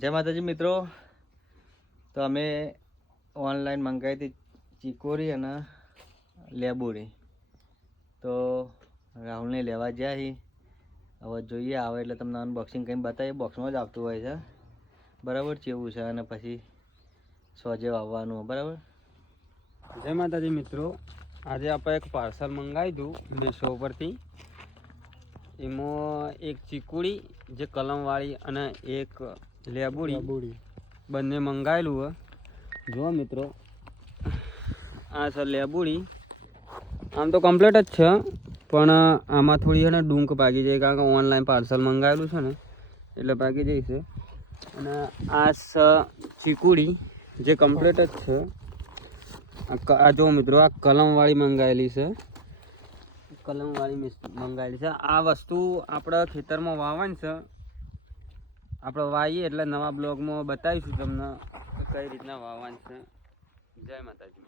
જય માતાજી મિત્રો, તો અમે ઓનલાઈન મંગાવી હતી ચીકોરી અને લેબુરી. તો રાહુલને લેવા ગયા હી. હવે જોઈએ આવે એટલે તમને અનબોક્સિંગ કંઈ બતાવીએ. બોક્સમાં જ આવતું હોય છે બરાબર, કેવું છે અને પછી સોજે આવવાનું બરાબર. જય માતાજી મિત્રો, આજે આપણે એક પાર્સલ મંગાવ્યું હતું મેશો પરથી. એમાં એક ચીકુડી જે કલમવાળી અને એક લેબુડી બંને મંગાવેલું હોય. જો મિત્રો, આ છે લેબુડી. આમ તો કમ્પ્લીટ જ છે, પણ આમાં થોડી છે ને ડૂંક ભાગી જાય, કારણ કે ઓનલાઈન પાર્સલ મંગાવેલું છે ને એટલે ભાગી જાય છે. અને આ છે ચીકુડી જે કમ્પ્લીટ જ છે. આ જો મિત્રો, આ કલમવાળી મંગાવેલી છે. આ વસ્તુ આપણે ખેતરમાં વાવવાની છે. આપણે વાવીએ એટલે નવા બ્લોગમાં બતાવીશું તમને કઈ રીતના વાવવાની છે. જય માતાજી.